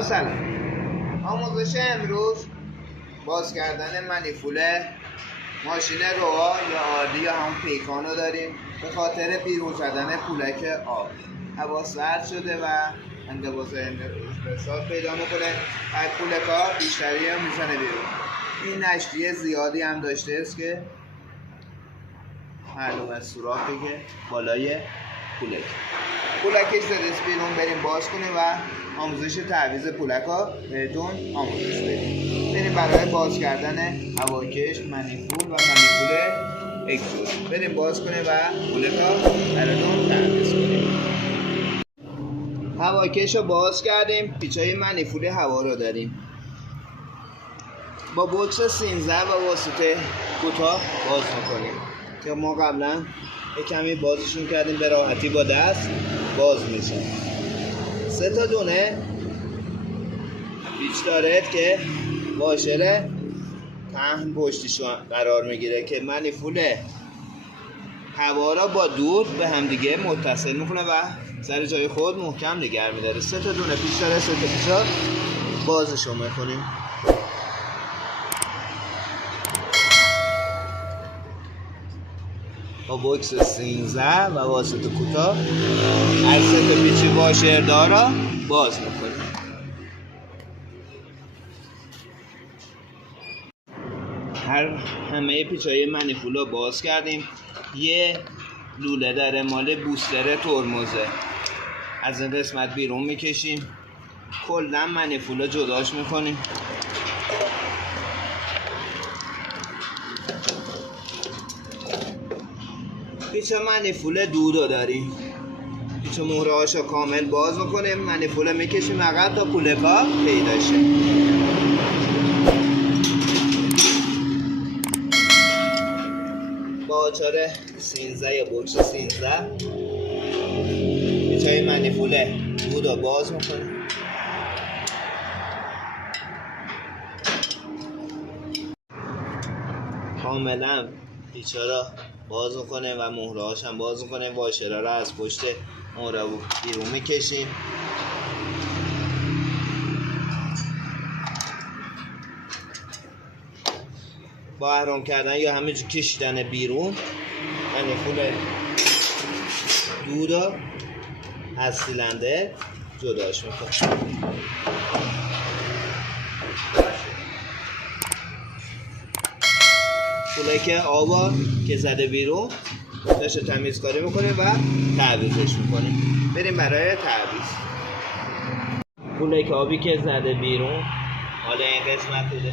سلام. آموزش امروز باز کردن منیفوله ماشین روا یا آردی یا همون پیکانو داریم به خاطر بیرون زدن پولک آب. هوا سرد شده و انقباض پیدا میکنه از پولک ها بیشتری هم میزنه بیرون. این نشتی زیادی هم داشته است که معلوم از سوراخی که بالای پولکش زده است بیرون. بریم باز کنیم و آموزش تعویض پولک ها بهتون آموزش بدیم. بریم برای باز کردن هواکش، منیفول و منیفول اگزوست بریم باز کنیم و پولک ها براتون تعویض کنیم. هواکش رو باز کردیم، پیچای منیفول هوا رو داریم. با بوکس 13 و واسطه کوتاه باز میکنیم که ما قبلا یک کمی بازشون کردیم، به راحتی با دست باز میشه. 3 تا دونه پیچ داره که واشر تحت پشتیشون قرار میگیره که منیفول هوا را با دود به همدیگه متصل میکنه و سر جای خود محکم نگه میداره. 3 تا دونه پیچ داره، 3 تا پیچا بازشون میکنیم. با بوکس 13 و واسطه کوتاه هر 3 تا پیچ واشردار را باز میکنیم. همه پیچای منیفول رو باز کردیم. یه لوله داره مال بوستر ترمزه، از این قسمت بیرون میکشیم، کلا منیفول رو جداش میکنیم. پیچ منیفول دودو داریم، پیچ مهره هاشو کامل باز میکنیم، منیفول میکشیم عقب تا پولکا پیدا شه. با آچار 13 یا بوکس 13 پیچای منیفول دودو باز میکنیم. کاملا پیچا را باز میکنه و مهره هاش هم باز میکنه. واشرها را از پشت مهره بیرون میکشیم. با احرام کردن یا همینجور کشیدن بیرون منیفول دود از سیلندر جداش میکنه. پولک آبا که زده بیرون داشته تمیزکاری میکنیم و تعویضش میکنیم. بریم برای تعویض. پولک آبی که زده بیرون حالا این قسمت بوده،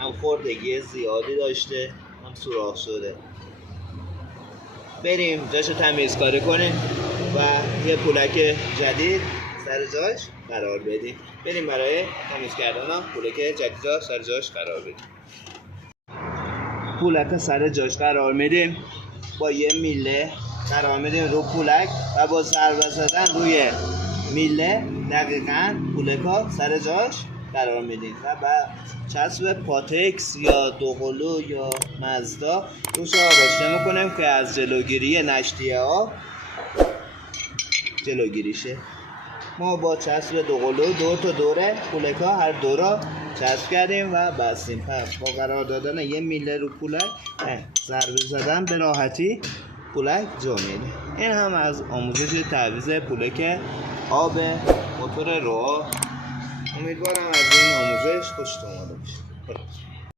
هم خوردگی زیادی داشته هم سوراخ شده. بریم جاشو تمیزکاری کنیم و یه پولک جدید سر جاش قرار بدیم. بریم برای تمیز کردن پولک جدید سر جاش قرار بدیم. پولک سر جاش قرار میدیم، با یه میله قرار میدیم رو پولک و با ضربه زدن روی میله دقیقاً پولکا سر جاش قرار میدیم و بعد چسب پاتکس یا دوقلو یا مزدا روش آغشته میکنیم که از جلوگیری نشتیه ها جلوگیری شه. ما با چسب دوقلو دور تا دوره پولکا هر دورا چسب کردیم و بستیم. پس با قرار دادن یه میله رو پولک ضربه زدن به راحتی پولک جا میره. این هم از آموزش تعویض پولک آب موتور روا. امیدوارم از این آموزش خوشتون اومده باشه.